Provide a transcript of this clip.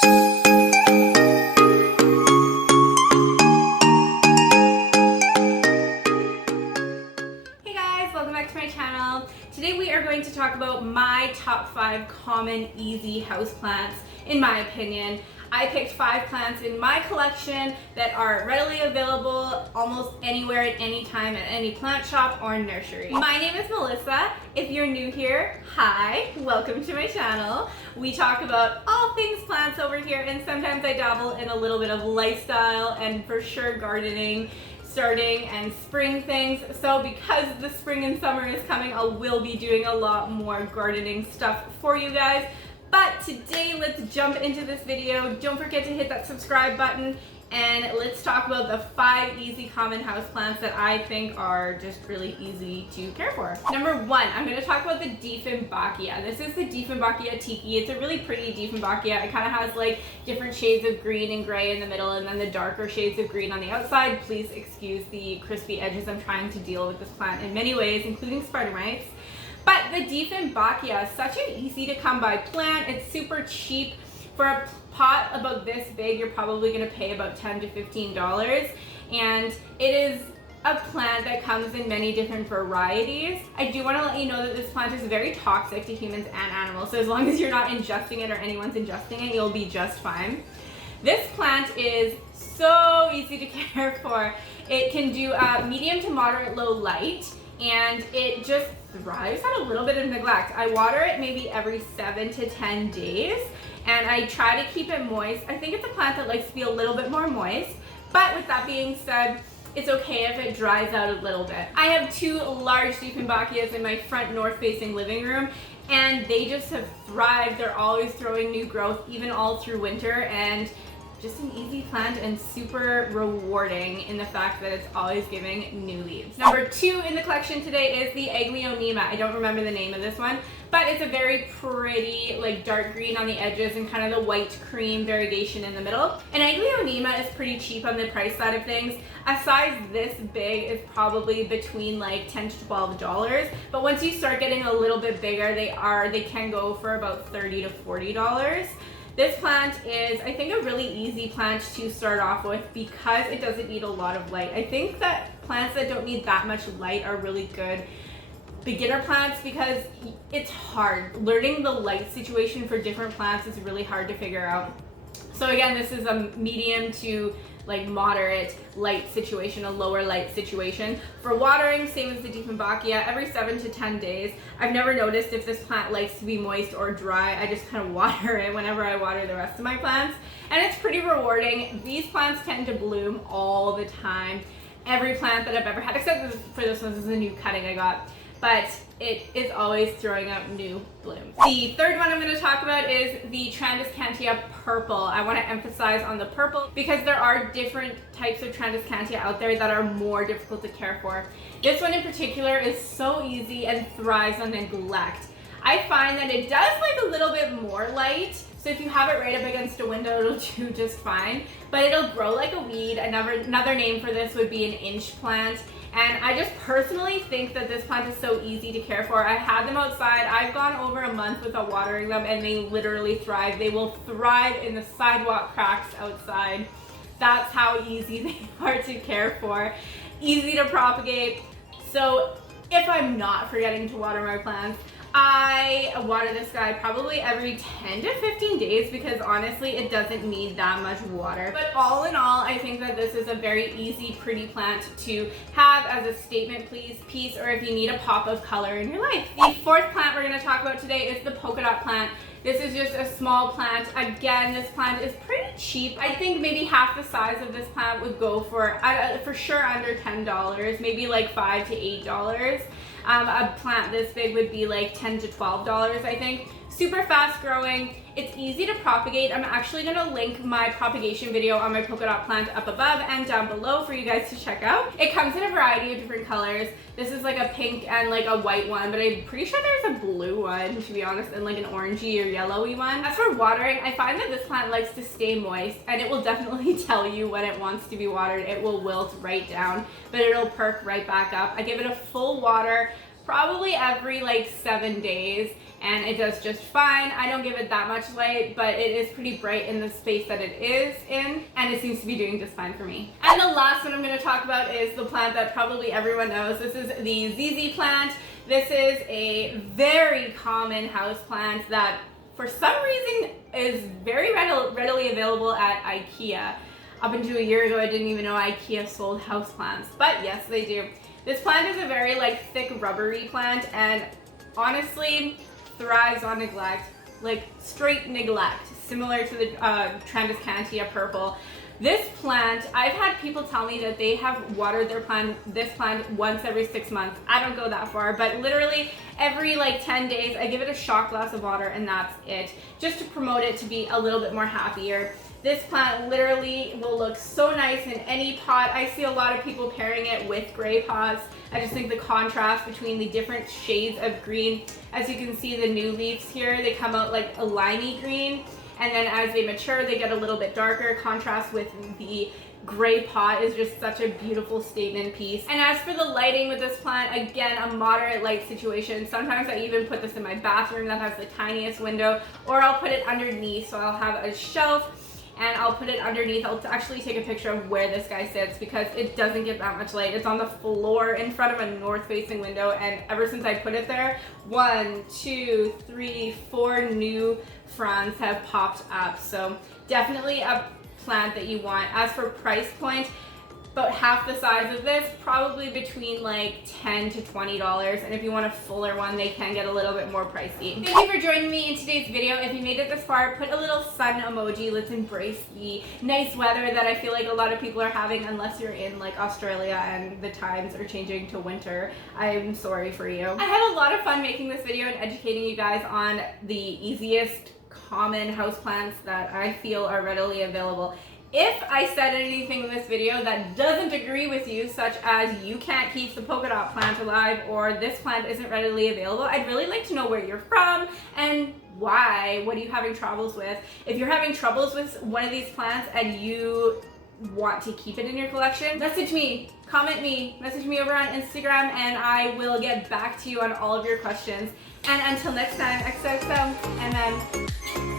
Today we are going to talk about my top 5 common easy houseplants in my opinion. I picked 5 plants in my collection that are readily available almost anywhere at any time at any plant shop or nursery. My name is Melissa. If you're new here, hi, welcome to my channel. We talk about all things plants over here, and sometimes I dabble in a little bit of lifestyle and for sure gardening, starting and spring things. So because the spring and summer is coming, I will be doing a lot more gardening stuff for you guys. But today, let's jump into this video. Don't forget to hit that subscribe button and let's talk about the 5 easy common houseplants that I think are just really easy to care for. Number 1, I'm going to talk about the Dieffenbachia. This is the Dieffenbachia Atiki. It's a really pretty Dieffenbachia. It kind of has like different shades of green and gray in the middle and then the darker shades of green on the outside. Please excuse the crispy edges. I'm trying to deal with this plant in many ways, including spider mites. But the Dieffenbachia is such an easy to come by plant. It's super cheap. For a pot about this big, you're probably going to pay about $10 to $15. And it is a plant that comes in many different varieties. I do want to let you know that this plant is very toxic to humans and animals. So as long as you're not ingesting it or anyone's ingesting it, you'll be just fine. This plant is so easy to care for. It can do medium to moderate low light, and it just thrives on a little bit of neglect. I water it maybe every 7 to 10 days, and I try to keep it moist. I think it's a plant that likes to be a little bit more moist, but with that being said, it's okay if it dries out a little bit. I have 2 large Dieffenbachias in my front north-facing living room, and they just have thrived. They're always throwing new growth, even all through winter, and just an easy plant and super rewarding in the fact that it's always giving new leaves. Number 2 in the collection today is the Aglaonema. I don't remember the name of this one, but it's a very pretty like dark green on the edges and kind of the white cream variegation in the middle. And Aglaonema is pretty cheap on the price side of things. A size this big is probably between like $10 to $12, but once you start getting a little bit bigger, they can go for about $30 to $40. This plant is, I think, a really easy plant to start off with because it doesn't need a lot of light. I think that plants that don't need that much light are really good beginner plants because it's hard. Learning the light situation for different plants is really hard to figure out. So again, this is a medium to like moderate light situation, a lower light situation. For watering, same as the Dieffenbachia, every 7 to 10 days. I've never noticed if this plant likes to be moist or dry. I just kind of water it whenever I water the rest of my plants. And it's pretty rewarding. These plants tend to bloom all the time. Every plant that I've ever had, except for this one, this is a new cutting I got. But it is always throwing up new blooms. The third one I'm going to talk about is the Transcantia Purple. I want to emphasize on the purple because there are different types of Transcantia out there that are more difficult to care for. This one in particular is so easy and thrives on neglect. I find that it does like a little bit more light, so if you have it right up against a window, it'll do just fine, but it'll grow like a weed. Another name for this would be an inch plant. And I just personally think that this plant is so easy to care for. I had them outside. I've gone over a month without watering them and they literally thrive. They will thrive in the sidewalk cracks outside. That's how easy they are to care for. Easy to propagate. So if I'm not forgetting to water my plants, I water this guy probably every 10 to 15 days because honestly it doesn't need that much water. But all in all, I think that this is a very easy, pretty plant to have as a statement piece or if you need a pop of color in your life. The 4th plant we're going to talk about today is the Polka Dot Plant. This is just a small plant. Again, this plant is pretty cheap. I think maybe half the size of this plant would go for sure under $10, maybe like $5 to $8. A plant this big would be like $10 to $12, I think. Super fast growing. It's easy to propagate. I'm actually going to link my propagation video on my polka dot plant up above and down below for you guys to check out. It comes in a variety of different colors. This is like a pink and like a white one, but I'm pretty sure there's a blue one, to be honest, and like an orangey or yellowy one. As for watering, I find that this plant likes to stay moist, and it will definitely tell you when it wants to be watered. It will wilt right down, but it'll perk right back up. I give it a full water probably every like 7 days, and it does just fine. I don't give it that much light, but it is pretty bright in the space that it is in, and it seems to be doing just fine for me. And the last one I'm going to talk about is the plant that probably everyone knows. This is the ZZ plant. This is a very common house plant that for some reason is very readily available at IKEA. Up until a year ago, I didn't even know IKEA sold houseplants, but yes, they do. This plant is a very like thick rubbery plant, and honestly thrives on neglect, like straight neglect, similar to the Transcantia Purple. This plant, I've had people tell me that they have watered this plant once every 6 months. I don't go that far, but literally every like 10 days, I give it a shot glass of water, and that's it, just to promote it to be a little bit more happier. This plant literally will look so nice in any pot. I see a lot of people pairing it with gray pots. I just think the contrast between the different shades of green, as you can see the new leaves here, they come out like a limey green, and then as they mature, they get a little bit darker. Contrast with the gray pot is just such a beautiful statement piece. And as for the lighting with this plant, again, a moderate light situation. Sometimes I even put this in my bathroom that has the tiniest window, or I'll put it underneath. So I'll have a shelf and I'll put it underneath. I'll actually take a picture of where this guy sits because it doesn't get that much light. It's on the floor in front of a north-facing window, and ever since I put it there, 1, 2, 3, 4 new fronds have popped up. So definitely a plant that you want. As for price point, about half the size of this, probably between like $10 to $20, and if you want a fuller one, they can get a little bit more pricey. Thank you for joining me in today's video. If you made it this far, put a little sun emoji. Let's embrace the nice weather that I feel like a lot of people are having, unless you're in like Australia and the times are changing to winter. I'm sorry for you. I had a lot of fun making this video and educating you guys on the easiest common houseplants that I feel are readily available. If I said anything in this video that doesn't agree with you, such as you can't keep the polka dot plant alive or this plant isn't readily available, I'd really like to know where you're from and why. What are you having troubles with? If you're having troubles with one of these plants and you want to keep it in your collection, message me, comment me, message me over on Instagram, and I will get back to you on all of your questions. And until next time, XOXO, and then